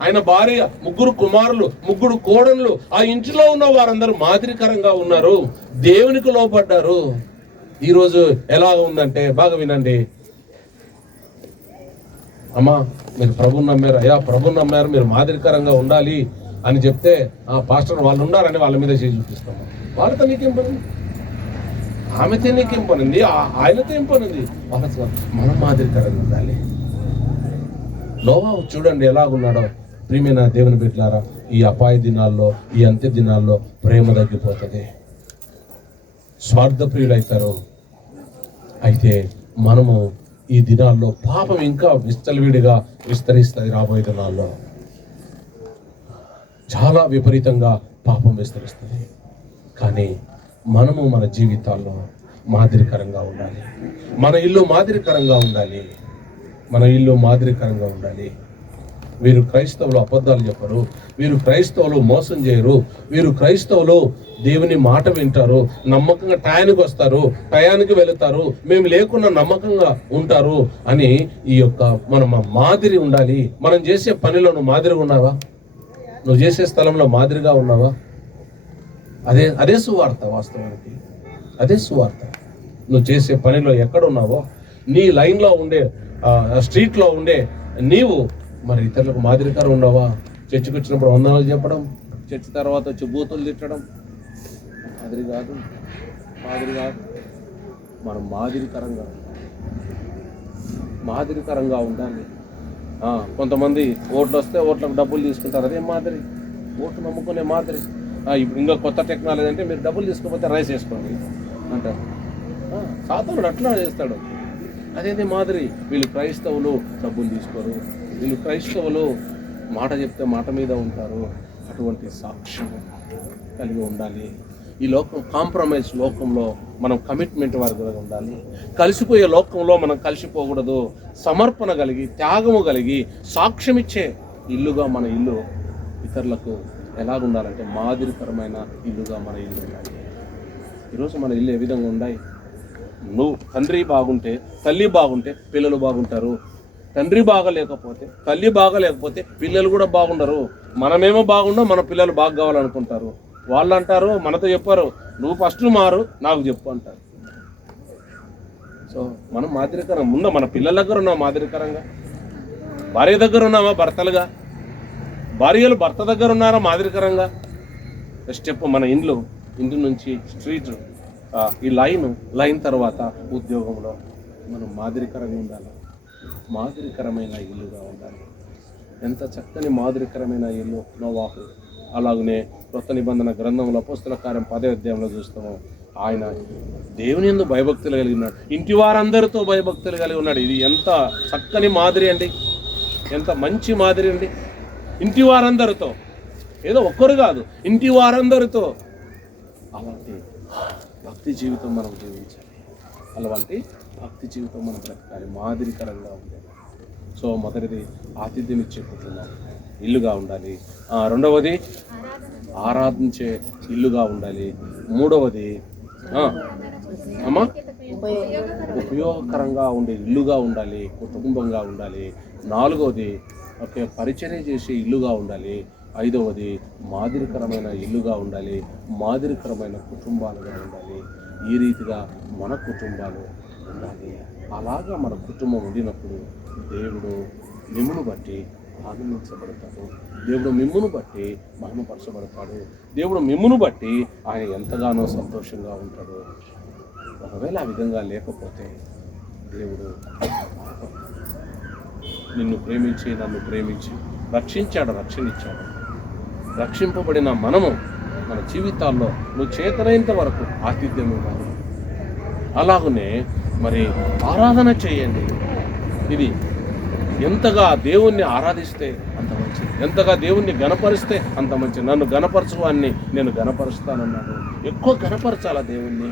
ఆయన భార్య, 3 కుమారులు, 3 కోడళ్ళు, ఆ ఇంటిలో ఉన్న వారందరూ మాదిరికరంగా ఉన్నారు, దేవునికి లోపడ్డారు. ఈరోజు ఎలా ఉందంటే, బాగా వినండి అమ్మా, మీరు ప్రభుని నమ్మారు, అయ్యా ప్రభుని నమ్మారు, మీరు మాదిరికరంగా ఉండాలి అని చెప్తే, పాస్టర్ వాళ్ళు ఉండాలని వాళ్ళ మీద చేసి చూపిస్తాం. వాళ్ళతో నీకేం పని? ఆమెతో నీకేం పనింది? ఆయనతో ఏం పనింది? మనం మాదిరికరంగా ఉండాలి. నోవాహు చూడండి ఎలాగున్నాడో. ప్రియమైన దేవుని బిడ్డలారా, ఈ అపాయ దినాల్లో, ఈ అంత్య దినాల్లో ప్రేమ తగ్గిపోతుంది, స్వార్థ ప్రియులైతారు. అయితే మనము ఈ దినాల్లో పాపం ఇంకా విస్తలివిడిగా విస్తరిస్తుంది. రాబోయే దినాల్లో చాలా విపరీతంగా పాపం విస్తరిస్తుంది. కానీ మనము మన జీవితాల్లో మాదిరికరంగా ఉండాలి. మన ఇల్లు మాదిరికరంగా ఉండాలి. మన ఇల్లు మాదిరికరంగా ఉండాలి. వీరు క్రైస్తవులు అబద్ధాలు చెప్పరు, వీరు క్రైస్తవులు మోసం చేయరు, వీరు క్రైస్తవులు దేవుని మాట వింటారు, నమ్మకంగా టయానికి వస్తారు, టయానికి వెళుతారు, మేము లేకున్నా నమ్మకంగా ఉంటారు అని ఈ యొక్క మనం మాదిరి ఉండాలి. మనం చేసే పనిలో నువ్వు మాదిరిగా ఉన్నావా? నువ్వు చేసే స్థలంలో మాదిరిగా ఉన్నావా? అదే సువార్త. వాస్తవానికి అదే సువార్త. నువ్వు చేసే పనిలో ఎక్కడున్నావో, నీ లైన్లో ఉండే, స్ట్రీట్లో ఉండే నీవు మరి ఇతరులకు మాదిరికరం ఉండవా? చర్చికి వచ్చినప్పుడు వందనాలు చెప్పడం, చర్చి తర్వాత వచ్చి బూతులు తిట్టడం మాదిరి కాదు. మనం మాదిరికరంగా ఉండాలి. కొంతమంది ఓట్లు వస్తే ఓట్లకు డబ్బులు తీసుకుంటారు, అదే మాదిరి. ఓట్లు నమ్ముకునే మాదిరి. ఇంకా కొత్త టెక్నాలజీ అంటే మీరు డబ్బులు తీసుకోకపోతే రైస్ వేసుకోండి అంటారు. సాతానుడు అట్లా చేస్తాడు. అదేది మాదిరి. వీళ్ళు క్రైస్తవులు డబ్బులు తీసుకోరు, వీళ్ళు క్రైస్తవులు మాట చెప్తే మాట మీద ఉంటారు. అటువంటి సాక్ష్యం కలిగి ఉండాలి. ఈ లోకం కాంప్రమైజ్ లోకంలో మనం కమిట్మెంట్ వరకు ఉండాలి. కలిసిపోయే లోకంలో మనం కలిసిపోకూడదు. సమర్పణ కలిగి, త్యాగము కలిగి, సాక్ష్యం ఇచ్చే ఇల్లుగా మన ఇల్లు ఇతరులకు ఎలాగుండాలంటే మాదిరికరమైన ఇల్లుగా మన ఇల్లు ఉండాలి. ఈరోజు మన ఇల్లు ఏ విధంగా ఉన్నాయి? నువ్వు తండ్రి బాగుంటే, తల్లి బాగుంటే పిల్లలు బాగుంటారు. తండ్రి బాగలేకపోతే, తల్లి బాగలేకపోతే పిల్లలు కూడా బాగుండరు. మనమేమో బాగుండం, మన పిల్లలు బాగా కావాలనుకుంటారు. వాళ్ళు అంటారు, మనతో చెప్పారు, నువ్వు ఫస్ట్ మారు, నాకు చెప్పు అంటారు. సో మనం మాదిరికరం ఉందా? మన పిల్లల దగ్గర ఉన్నాం మాదిరికరంగా? భార్య దగ్గర ఉన్నామా భర్తలుగా? భార్యలు భర్త దగ్గర ఉన్నారా మాదిరికరంగా? స్టెప్ మన ఇంట్లో నుంచి స్ట్రీట్, ఈ లైన్ తర్వాత ఉద్యోగంలో మనం మాదిరికరంగా ఉండాలి. మాదిరికరమైన ఇల్లుగా ఉండాలి. ఎంత చక్కని మాదిరికరమైన ఇల్లు నోవాహు. అలాగనే కొత్త నిబంధన గ్రంథంలో అపోస్తల కార్యం 10వ అధ్యాయంలో చూస్తాము. ఆయన దేవుని యందు భయభక్తులు కలిగి ఉన్నాడు. ఇంటి వారందరితో భయభక్తులు కలిగి ఉన్నాడు. ఇది ఎంత చక్కని మాదిరి అండి, ఎంత మంచి మాదిరి అండి. ఇంటి వారందరితో, ఏదో ఒక్కరు కాదు, ఇంటి వారందరితో. అలాంటి భక్తి జీవితం మనం జీవించాలి. అలాంటి భక్తి జీవితం మనం బ్రతకాలి, మాదిరికరంగా ఉండాలి. సో మొదటిది ఆతిథ్యం ఇచ్చే కుటుంబం ఇల్లుగా ఉండాలి. రెండవది ఆరాధించే ఇల్లుగా ఉండాలి. మూడవది ఉపయోగకరంగా ఉండే ఇల్లుగా ఉండాలి, కుటుంబంగా ఉండాలి. నాలుగవది పరిచర్య చేసే ఇల్లుగా ఉండాలి. ఐదవది మాదిరికరమైన ఇల్లుగా ఉండాలి, మాదిరికరమైన కుటుంబాలుగా ఉండాలి. ఈ రీతిగా మన కుటుంబాలు ఉండాలి. అలాగా మన కుటుంబం ఉండినప్పుడు దేవుడు మిమ్మును బట్టి ఆనందించబడతాడు. దేవుడు మిమ్మును బట్టి మహిమపరచబడతాడు. దేవుడు మిమ్మును బట్టి ఆయన ఎంతగానో సంతోషంగా ఉంటాడు. ఒకవేళ ఆ విధంగా లేకపోతే దేవుడు నిన్ను ప్రేమించి, నన్ను ప్రేమించి రక్షించాడు, రక్షణ ఇచ్చాడు. రక్షింపబడిన మనము మన జీవితాల్లో నువ్వు చేతనైనంత వరకు ఆతిథ్యం ఇవ్వాలి. అలాగనే మరి ఆరాధన చేయండి. ఇది ఎంతగా దేవుణ్ణి ఆరాధిస్తే అంత మంచిది, ఎంతగా దేవుణ్ణి గణపరిస్తే అంత మంచిది. నన్ను గణపరచువాన్ని నేను గణపరుస్తానన్నాడు. ఎక్కువ గణపరచాలా దేవుణ్ణి?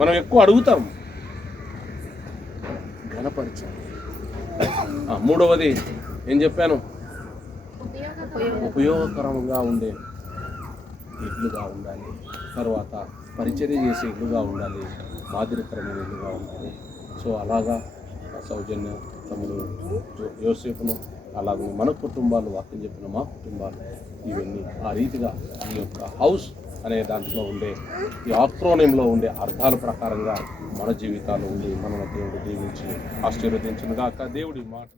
మనం ఎక్కువ అడుగుతాం, గణపరచాలి. మూడవది ఏం చెప్పాను? ఉపయోగకరంగా ఉండే ఇల్లుగా ఉండాలి. తర్వాత పరిచర్య చేసే ఇల్లుగా ఉండాలి, మాదిరికరమైన ఇల్లుగా ఉండాలి. సో అలాగా సౌజన్య తమ్ముడు యోసేపును, అలాగే మన కుటుంబాలు, వాక్యం చెప్పిన మా కుటుంబాలు, ఇవన్నీ ఆ రీతిగా ఈ యొక్క హౌస్ అనే దాంట్లో ఉండే ఈ ఆక్రోనియంలో ఉండే అర్థాల ప్రకారంగా మన జీవితాలు ఉండి మనల్ని దేవుడు దీవించి ఆశీర్వదించునుగాక. దేవుడి మాట